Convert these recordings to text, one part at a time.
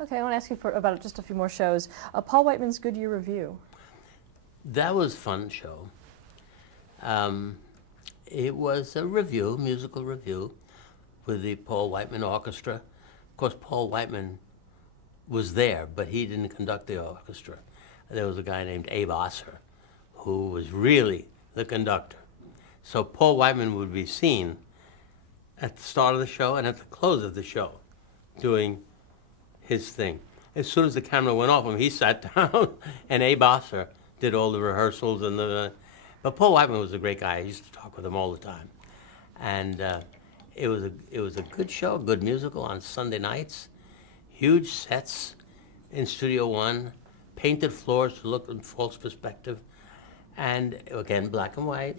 Okay, I want to ask you about just a few more shows. Paul Whiteman's Goodyear Review. That was a fun show. It was a review, musical review, with the Paul Whiteman Orchestra. Of course, Paul Whiteman was there, but he didn't conduct the orchestra. There was a guy named Abe Osser, who was really the conductor. So Paul Whiteman would be seen at the start of the show and at the close of the show doing his thing. As soon as the camera went off him, he sat down, and Abe Osser did all the rehearsals and But Paul Whiteman was a great guy. I used to talk with him all the time, and it was a good show, good musical on Sunday nights. Huge sets in Studio One, painted floors to look in false perspective, and again black and white.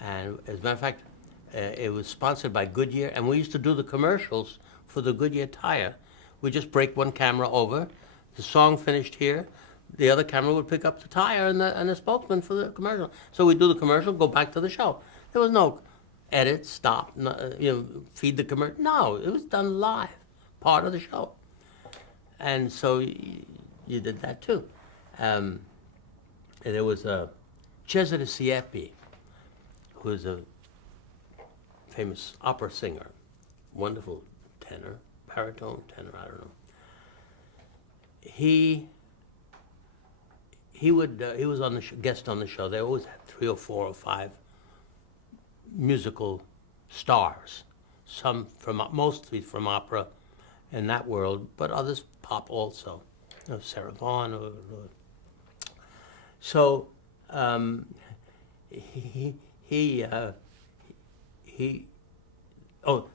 And as a matter of fact, it was sponsored by Goodyear, and we used to do the commercials for the Goodyear tire. We just break one camera over, the song finished here, the other camera would pick up the tire and the spokesman for the commercial. So we'd do the commercial, go back to the show. There was no edit, stop, feed the commercial. No, it was done live, part of the show. And so you did that too. And there was Cesare Siepi, who is a famous opera singer, wonderful tenor, baritone tenor, I don't know. He was on the guest on the show. They always had 3 or 4 or 5 musical stars, mostly from opera in that world, but others pop also. Sarah Vaughan. So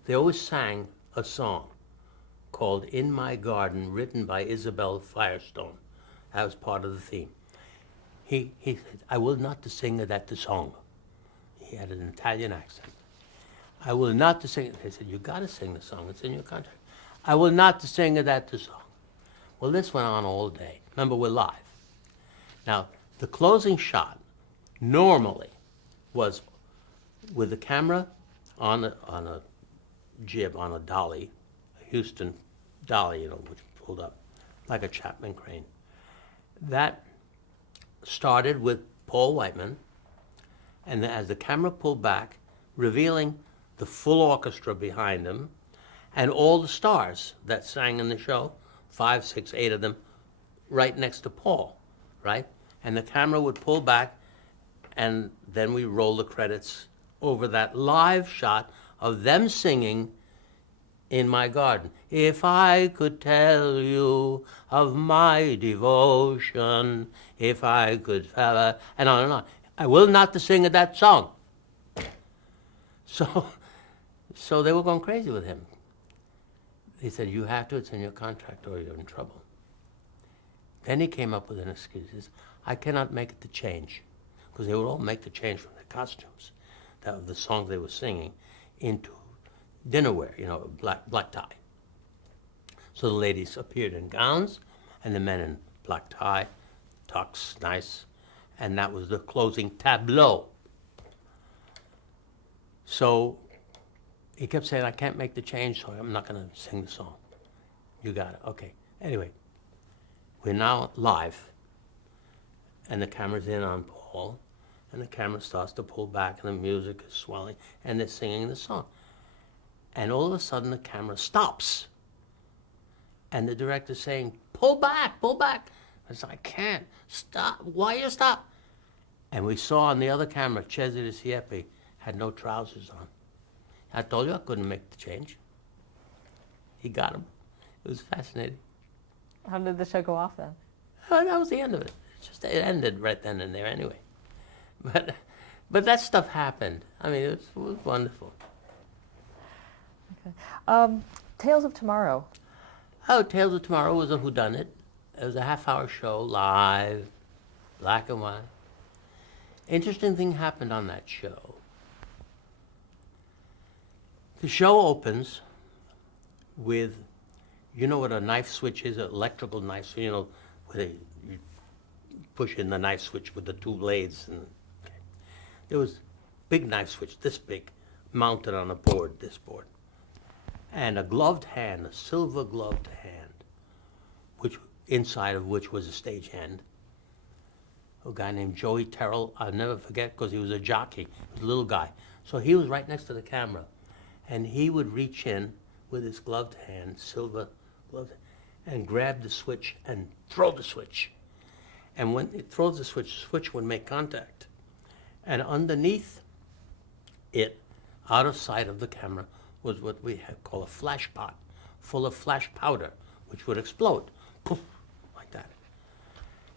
they always sang a song called "In My Garden," written by Isabel Firestone. That was part of the theme. He said, "I will not sing that song." He had an Italian accent. "I will not sing it." They said, "You got to sing the song. It's in your contract." "I will not sing that song." Well, this went on all day. Remember, we're live. Now, the closing shot normally was with the camera on a jib, on a dolly, a Houston dolly, which pulled up like a Chapman crane. That started with Paul Whiteman, and as the camera pulled back, revealing the full orchestra behind him, and all the stars that sang in the show, 5, 6, 8 of them, right next to Paul, right? And the camera would pull back, and then we roll the credits over that live shot of them singing "In My Garden." "If I could tell you of my devotion, if I could," and on and on. "I will not sing that song." So they were going crazy with him. They said, "You have to, it's in your contract or you're in trouble." Then he came up with an excuse. He said, "I cannot make the change," because they would all make the change from their costumes, the song they were singing, into dinnerwear, black tie. So the ladies appeared in gowns, and the men in black tie, tux, nice, and that was the closing tableau. So he kept saying, "I can't make the change, so I'm not going to sing the song." "You got it." Okay. Anyway, we're now live, and the camera's in on Paul, and the camera starts to pull back, and the music is swelling, and they're singing the song. And all of a sudden, the camera stops, and the director's saying, "Pull back, pull back." I said, "I can't. Stop. Why you stop?" And we saw on the other camera, Cesare Siepi had no trousers on. I told you I couldn't make the change. He got him. It was fascinating. How did the show go off then? That was the end of it. It ended right then and there anyway. But that stuff happened. I mean, it was wonderful. Okay. Tales of Tomorrow. Oh, Tales of Tomorrow was a whodunit. It was a half-hour show, live, black and white. Interesting thing happened on that show. The show opens with, you know what a knife switch is, an electrical knife switch, where you push in the knife switch with the 2 blades. And there was a big knife switch, this big, mounted on a board, this board. And a gloved hand, a silver gloved hand, which inside of which was a stagehand, a guy named Joey Terrell. I'll never forget because he was a jockey. He was a little guy. So he was right next to the camera. And he would reach in with his gloved hand, silver gloved, and grab the switch and throw the switch. And when it throws the switch would make contact. And underneath it, out of sight of the camera, was what we call a flash pot, full of flash powder, which would explode, poof, like that.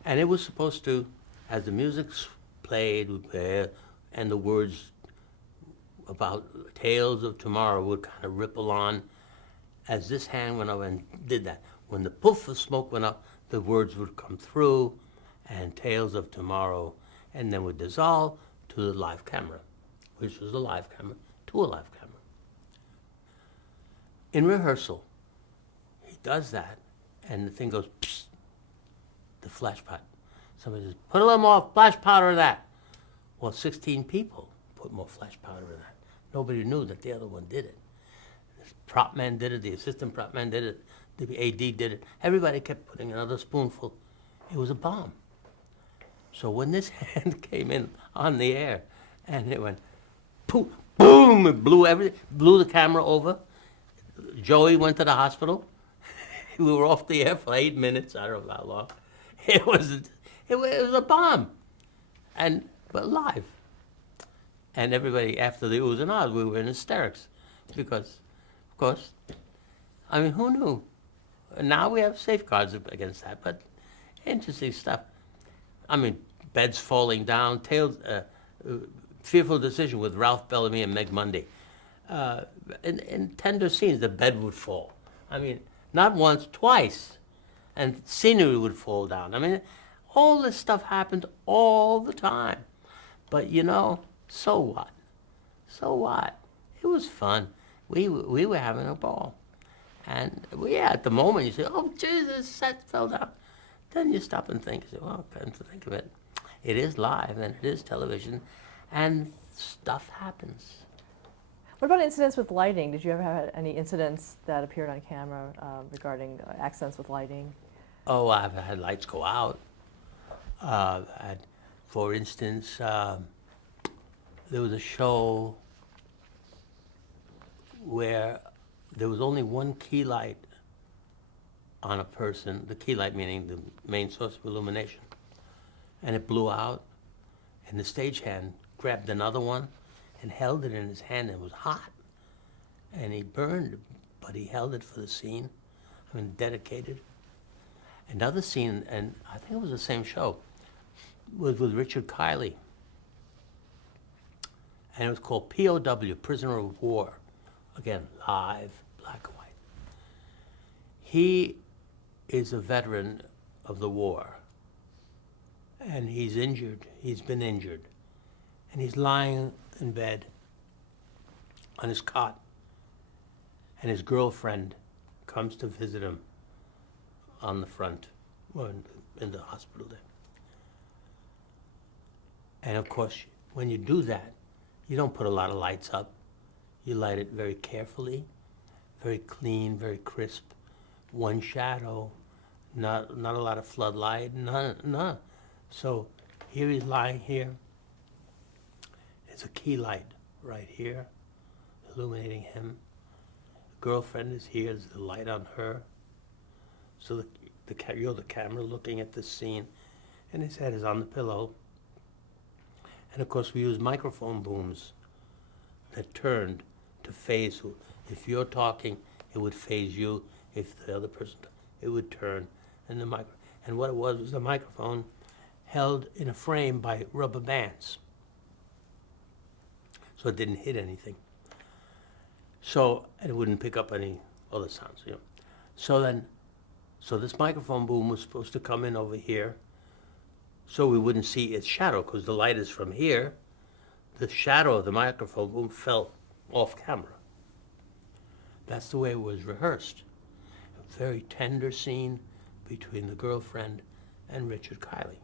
And it was supposed to, as the music played, and the words about tales of tomorrow would kind of ripple on, as this hand went up and did that. When the poof of smoke went up, the words would come through, and tales of tomorrow, and then would dissolve to the live camera, which was a live camera, to a live camera. In rehearsal, he does that, and the thing goes, psst, the flash pot. Somebody says, put a little more flash powder in that. Well, 16 people put more flash powder in that. Nobody knew that the other one did it. The prop man did it, the assistant prop man did it, the AD did it. Everybody kept putting another spoonful. It was a bomb. So when this hand came in on the air, and it went, poof, boom, it blew everything, blew the camera over. Joey went to the hospital. We were off the air for 8 minutes. I don't know how long. It was a bomb, but live. And everybody, after the oohs and ahs, we were in hysterics, because, of course, I mean, who knew? Now we have safeguards against that, but interesting stuff. I mean, beds falling down, Fearful Decision with Ralph Bellamy and Meg Mundy. In tender scenes, the bed would fall. I mean, not once, twice. And scenery would fall down. I mean, all this stuff happened all the time. But, so what? So what? It was fun. We were having a ball. And at the moment, you say, oh, Jesus, set fell down. Then you stop and think, well, come to think of it, it is live and it is television, and stuff happens. What about incidents with lighting? Did you ever have any incidents that appeared on camera regarding accidents with lighting? Oh, I've had lights go out. For instance, there was a show where there was only one key light on a person, the key light meaning the main source of illumination, and it blew out, and the stagehand grabbed another one and held it in his hand, and it was hot, and he burned, but he held it for the scene, dedicated. Another scene, and I think it was the same show, was with Richard Kiley, and it was called POW, Prisoner of War. Again, live, black and white. He is a veteran of the war, and he's injured. He's been injured, and he's lying in bed on his cot, and his girlfriend comes to visit him on the front, or in the hospital there. And of course, when you do that, you don't put a lot of lights up. You light it very carefully, very clean, very crisp. One shadow, not a lot of floodlight, none. So here he's lying here. There's a key light right here, illuminating him. The girlfriend is here, there's the light on her. So you're the camera looking at this scene, and his head is on the pillow. And of course we use microphone booms that turned to phase. If you're talking, it would phase you. If the other person, it would turn. And what it was a microphone held in a frame by rubber bands, so it didn't hit anything. So, and it wouldn't pick up any other sounds. So this microphone boom was supposed to come in over here, so we wouldn't see its shadow, because the light is from here. The shadow of the microphone boom fell off camera. That's the way it was rehearsed. A very tender scene between the girlfriend and Richard Kiley,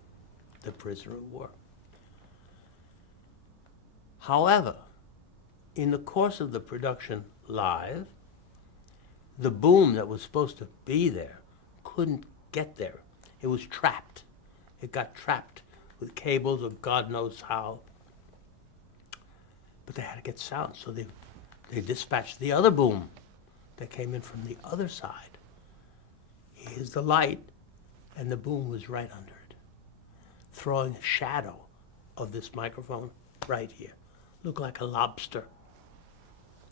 the prisoner of war. However, in the course of the production live, the boom that was supposed to be there couldn't get there. It was trapped. It got trapped with cables or God knows how. But they had to get sound, so they dispatched the other boom that came in from the other side. Here's the light, and the boom was right under it, throwing a shadow of this microphone right here. Looked like a lobster.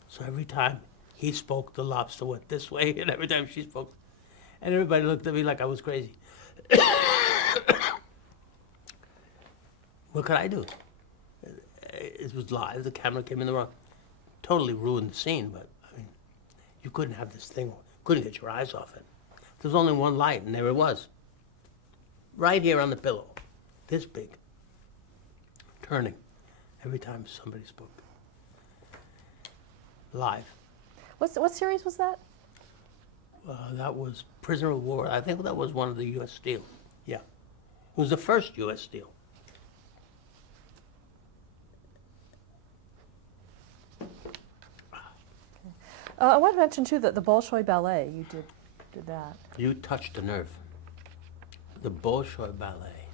So every time he spoke, the lobster went this way, and every time she spoke, and everybody looked at me like I was crazy. What could I do? It was live. The camera came in the wrong. Totally ruined the scene, but I mean, you couldn't have this thing, couldn't get your eyes off it. There was only one light, and there it was. Right here on the pillow, this big, turning every time somebody spoke. Live. What series was that? That was Prisoner of War. I think that was one of the U.S. Steel. Yeah. It was the first U.S. Steel. I want to mention too that the Bolshoi Ballet, you did that. You touched a nerve. The Bolshoi Ballet,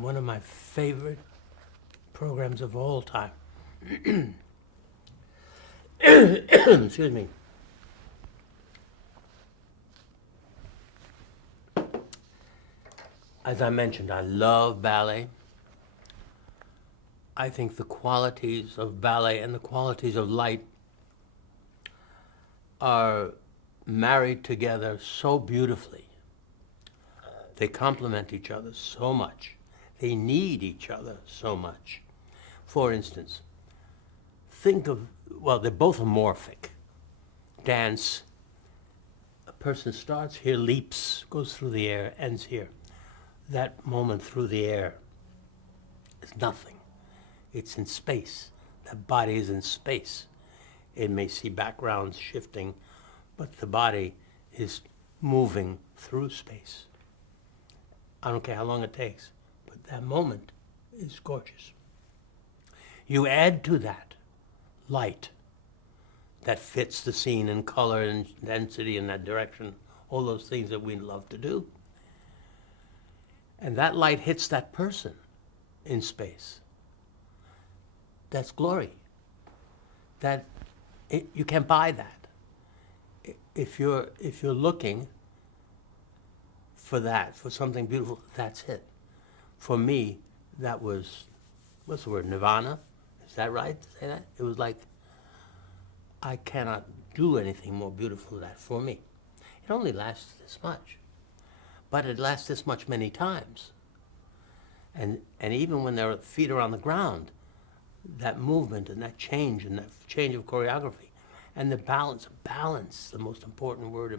one of my favorite programs of all time. Excuse me. As I mentioned, I love ballet. I think the qualities of ballet and the qualities of light are married together so beautifully. They complement each other so much. They need each other so much. For instance, think of, well, they're both amorphic. Dance, a person starts here, leaps, goes through the air, ends here. That moment through the air is nothing. It's in space. That body is in space. It may see backgrounds shifting, but the body is moving through space. I don't care how long it takes, but that moment is gorgeous. You add to that light that fits the scene in color and density in that direction, all those things that we love to do. And that light hits that person in space. That's glory. You can't buy that. If you're looking for that, for something beautiful, that's it. For me, that was, what's the word, nirvana? Is that right to say that? It was like, I cannot do anything more beautiful than that for me. It only lasts this much, but it lasts this much many times. And even when their feet are on the ground, that movement and that change of choreography, and the balance, the most important word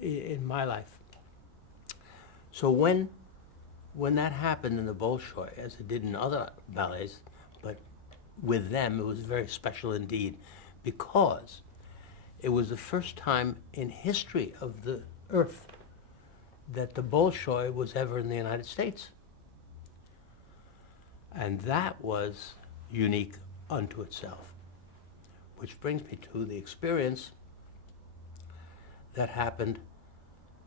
in my life. So when that happened in the Bolshoi, as it did in other ballets, but with them it was very special indeed, because it was the first time in history of the earth that the Bolshoi was ever in the United States. And that was unique unto itself. Which brings me to the experience that happened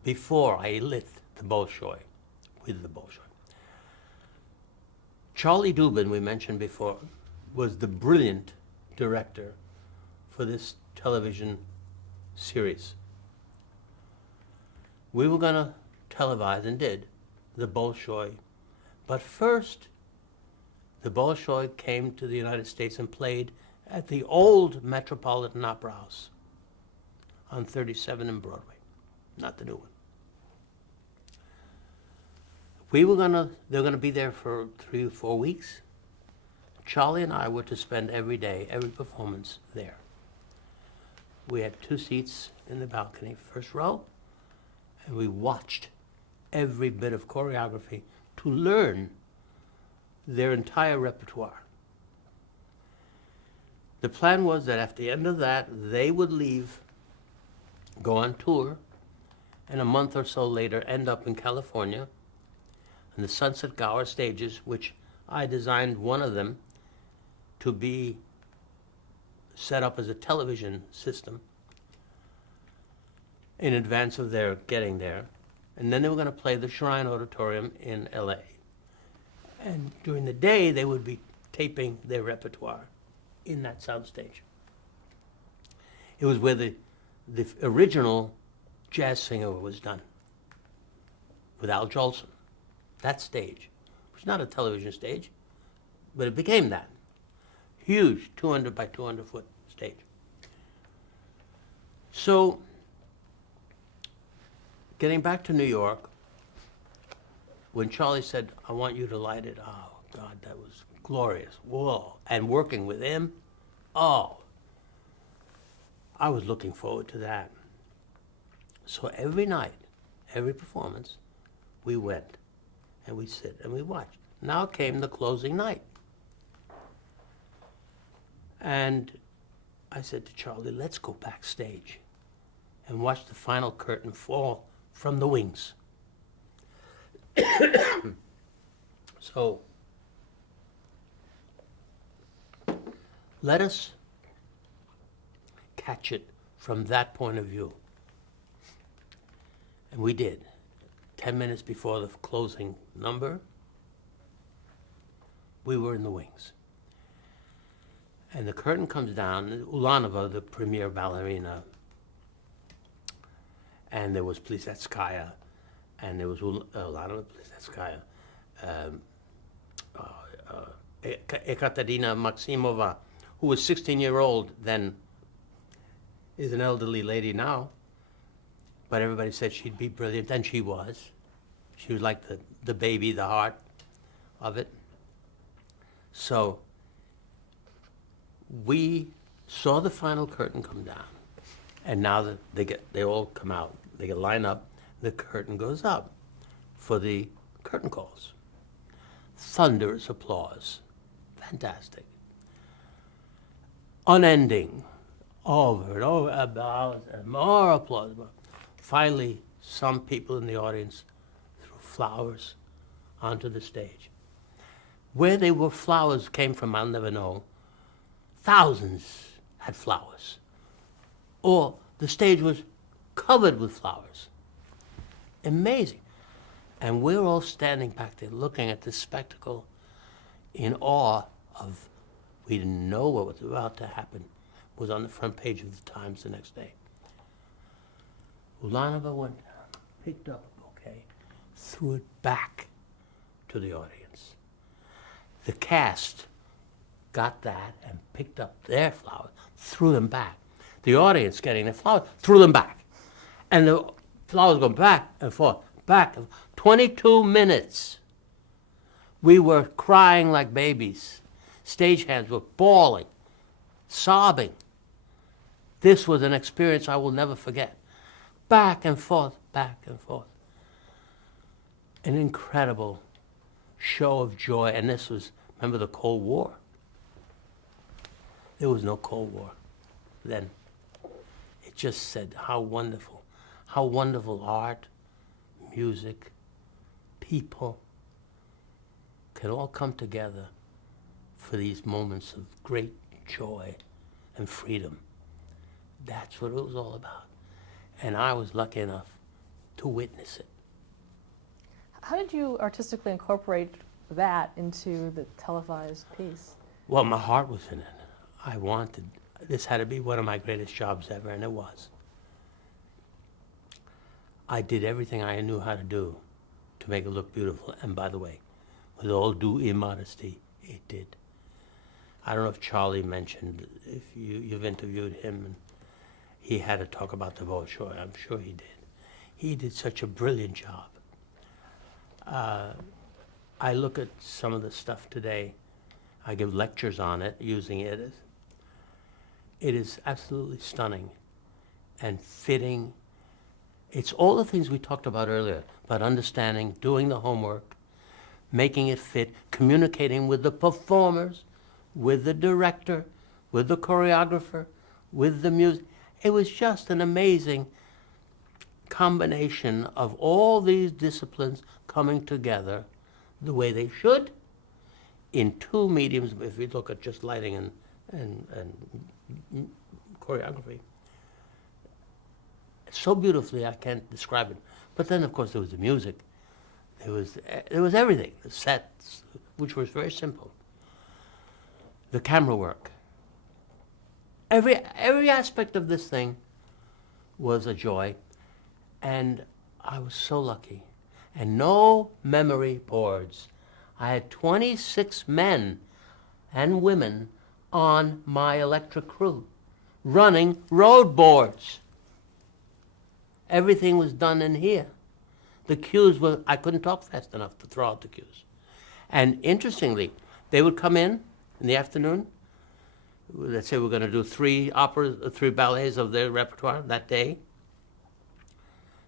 before I lit the Bolshoi, with the Bolshoi. Charlie Dubin, we mentioned before, was the brilliant director for this television series. We were going to televise, and did, the Bolshoi, but first the Bolshoi came to the United States and played at the old Metropolitan Opera House on 37 and Broadway, not the new one. They're gonna be there for 3 or 4 weeks. Charlie and I were to spend every day, every performance there. We had 2 seats in the balcony, first row, and we watched every bit of choreography to learn their entire repertoire. The plan was that at the end of that, they would leave, go on tour, and a month or so later end up in California in the Sunset Gower stages, which I designed one of them to be set up as a television system. in advance of their getting there. And then they were going to play the Shrine Auditorium in LA. And during the day, they would be taping their repertoire in that soundstage. It was where the original Jazz Singer was done, with Al Jolson. That stage. It was not a television stage, but it became that. Huge 200 by 200 foot stage. So, getting back to New York, when Charlie said, I want you to light it, oh God, that was glorious. Whoa. And working with him, oh, I was looking forward to that. So every night, every performance, we went and we sit and we watched. Now came the closing night. And I said to Charlie, let's go backstage and watch the final curtain fall from the wings. So, let us catch it from that point of view. And we did. 10 minutes before the closing number, we were in the wings. And the curtain comes down, Ulanova, the premier ballerina, and there was Plisetskaya, and there was Ulanova, Plisetskaya, Ekaterina Maximova, who was 16-year-old then, is an elderly lady now, but everybody said she'd be brilliant, and she was. She was like the baby, the heart of it. So we saw the final curtain come down, and now that they all come out, they get lined up, the curtain goes up for the curtain calls. Thunderous applause. Fantastic. Unending. Over and over, applause, and more applause. Finally, some people in the audience threw flowers onto the stage. Where they were flowers came from, I'll never know. Thousands had flowers. Or the stage was covered with flowers. Amazing. And we're all standing back there looking at this spectacle in awe of, we didn't know what was about to happen. It was on the front page of the Times the next day. Ulanova went down, picked up a bouquet, threw it back to the audience. The cast got that and picked up their flowers, threw them back. The audience getting their flowers, threw them back. And the flowers go back and forth, back and forth. 22 minutes. We were crying like babies. Stagehands were bawling, sobbing. This was an experience I will never forget. Back and forth, back and forth. An incredible show of joy. And this was, remember the Cold War? There was no Cold War then. It just said how wonderful art, music, people can all come together for these moments of great joy and freedom. That's what it was all about. And I was lucky enough to witness it. How did you artistically incorporate that into the televised piece? Well, my heart was in it. This had to be one of my greatest jobs ever, and it was. I did everything I knew how to do to make it look beautiful. And by the way, with all due immodesty, it did. I don't know if Charlie mentioned, if you've interviewed him, and he had to talk about the Bolshoi. I'm sure he did. He did such a brilliant job. I look at some of the stuff today. I give lectures on it, using it. It is absolutely stunning and fitting. It's all the things we talked about earlier, about understanding, doing the homework, making it fit, communicating with the performers, with the director, with the choreographer, with the music. It was just an amazing combination of all these disciplines coming together the way they should in two mediums. If we look at just lighting and choreography, so beautifully I can't describe it. But then, of course, there was the music. There was everything. The sets, which was very simple. The camera work. Every aspect of this thing was a joy, and I was so lucky. And no memory boards. I had 26 men and women on my electric crew, running road boards. Everything was done in here. The cues were, I couldn't talk fast enough to throw out the cues. And interestingly, they would come in the afternoon. Let's say we're going to do 3 operas, 3 ballets of their repertoire that day.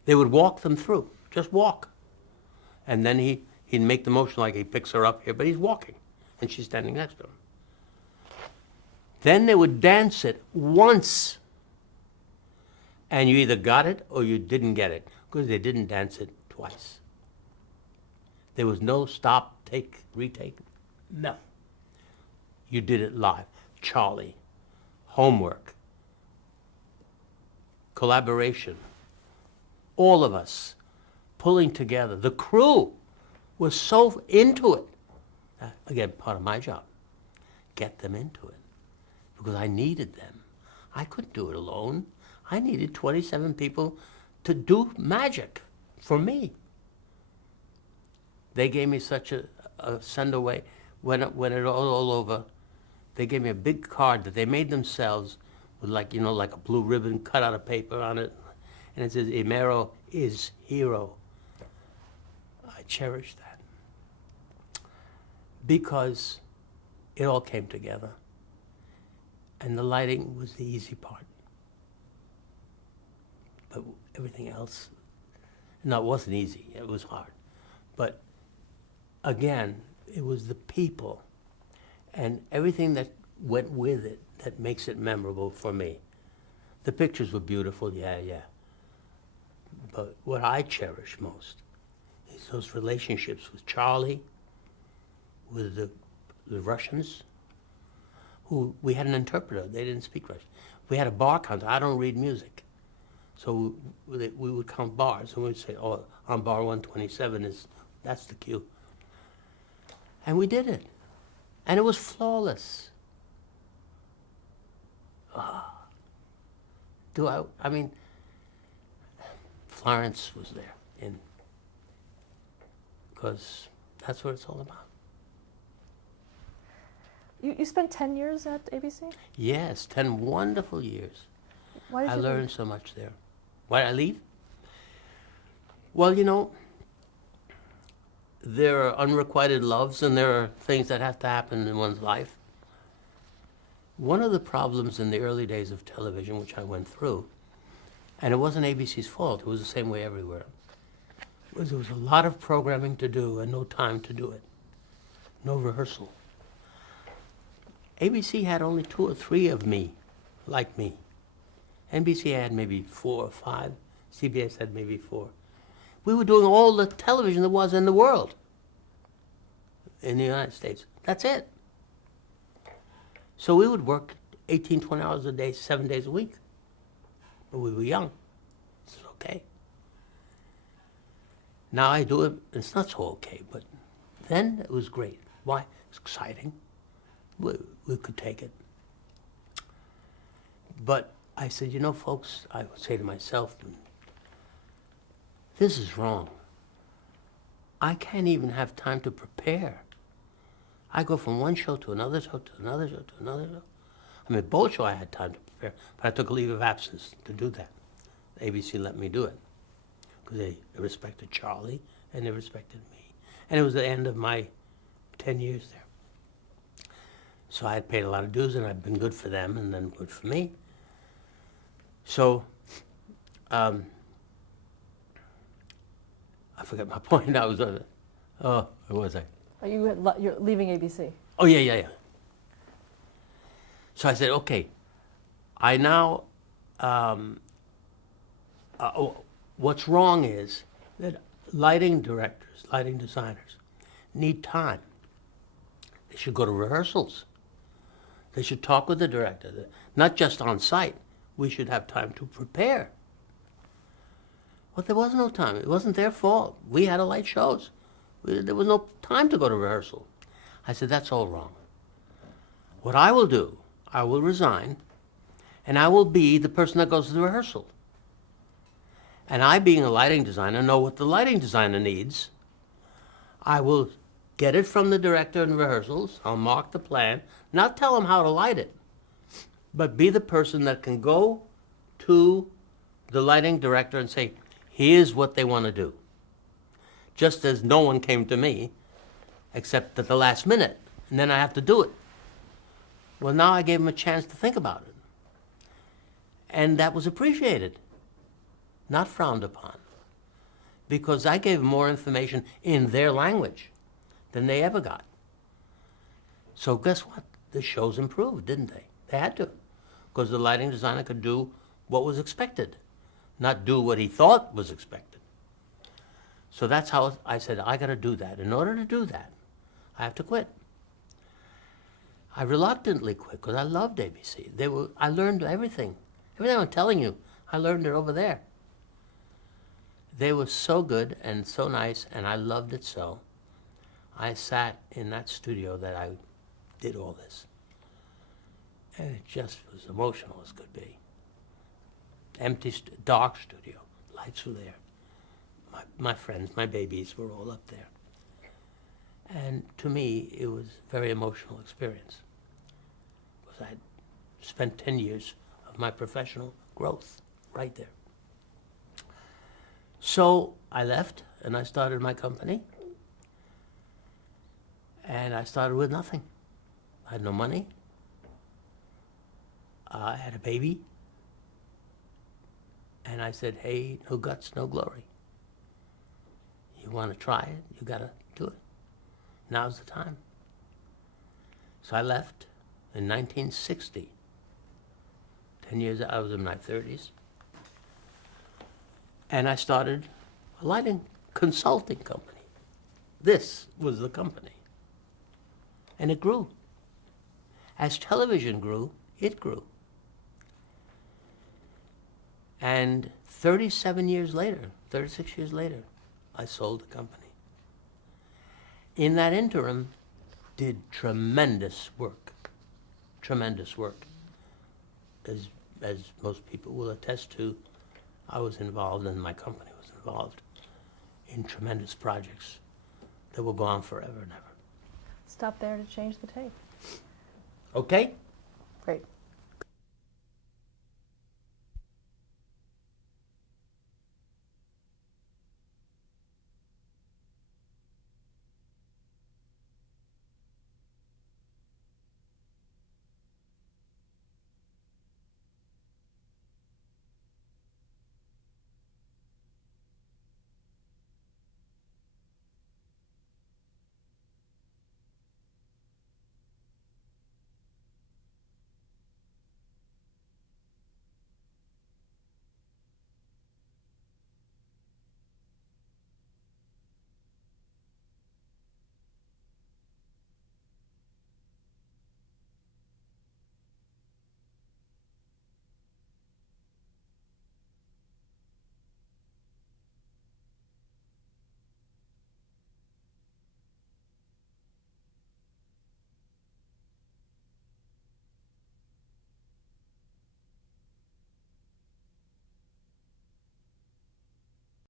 They would walk them through, just walk. And then he'd make the motion like he picks her up here, but he's walking, and she's standing next to him. Then they would dance it once, and you either got it or you didn't get it, because they didn't dance it twice. There was no stop, take, retake. No. You did it live. Charlie, homework, collaboration, all of us pulling together. The crew was so into it. Again, part of my job, get them into it, because I needed them. I couldn't do it alone. I needed 27 people to do magic for me. They gave me such a send away when it all over. They gave me a big card that they made themselves with, like, you know, like a blue ribbon cut out of paper on it, and it says Imero is hero. I cherish that because it all came together, and the lighting was the easy part. But everything else, no, it wasn't easy. It was hard. But again, it was the people and everything that went with it that makes it memorable for me. The pictures were beautiful, yeah. But what I cherish most is those relationships with Charlie, with the Russians, who we had an interpreter. They didn't speak Russian. We had a bar counter. I don't read music. So we would count bars, and we'd say, oh, on bar 127 that's the cue. And we did it. And it was flawless. I mean, Florence was there, because that's what it's all about. You spent 10 years at ABC? Yes, 10 wonderful years. Why did I you learned leave? so much there. Why did I leave? Well, you know, there are unrequited loves, and there are things that have to happen in one's life. One of the problems in the early days of television, which I went through, and it wasn't ABC's fault, it was the same way everywhere, was there was a lot of programming to do and no time to do it. No rehearsal. ABC had only 2 or 3 of me, like me. NBC had maybe 4 or 5. CBS had maybe 4. We were doing all the television there was in the world, in the United States. That's it. So we would work 18, 20 hours a day, 7 days a week. But we were young. It's okay. Now I do it, it's not so okay, but then it was great. Why? It's exciting. We could take it. But I said, you know, folks, I would say to myself, this is wrong. I can't even have time to prepare. I go from one show to another show to another show to another show. I mean, both shows I had time to prepare, but I took a leave of absence to do that. ABC let me do it because they respected Charlie and they respected me. And it was the end of my 10 years there. So I had paid a lot of dues, and I'd been good for them and then good for me. So I forgot my point. I was where was I? You're leaving ABC. Oh, yeah. So I said, okay, I now, what's wrong is that lighting directors, lighting designers need time. They should go to rehearsals. They should talk with the director, not just on site. We should have time to prepare. But there was no time. It wasn't their fault. We had to light shows. There was no time to go to rehearsal. I said, that's all wrong. What I will do, I will resign, and I will be the person that goes to the rehearsal. And I, being a lighting designer, know what the lighting designer needs. I will get it from the director in rehearsals. I'll mark the plan, not tell him how to light it, but be the person that can go to the lighting director and say, here's what they want to do. Just as no one came to me, except at the last minute, and then I have to do it. Well, now I gave them a chance to think about it. And that was appreciated, not frowned upon, because I gave them more information in their language than they ever got. So guess what? The shows improved, didn't they? They had to, because the lighting designer could do what was expected, not do what he thought was expected. So that's how I said, I got to do that. In order to do that, I have to quit. I reluctantly quit because I loved ABC. I learned everything. Everything I'm telling you, I learned it over there. They were so good and so nice, and I loved it so. I sat in that studio that I did all this. And it just was emotional as could be. Empty, dark studio. Lights were there. My friends, my babies were all up there. And to me, it was a very emotional experience. Because I had spent 10 years of my professional growth right there. So I left and I started my company. And I started with nothing. I had no money. I had a baby. And I said, hey, no guts, no glory. You want to try it, you got to do it. Now's the time. So I left in 1960. 10 years, I was in my 30s. And I started a lighting consulting company. This was the company. And it grew. As television grew, it grew. And 37 years later, 36 years later, I sold the company. In that interim, did tremendous work. Tremendous work. As most people will attest to, I was involved and my company was involved in tremendous projects that will go on forever and ever. Stop there to change the tape. Okay? Great.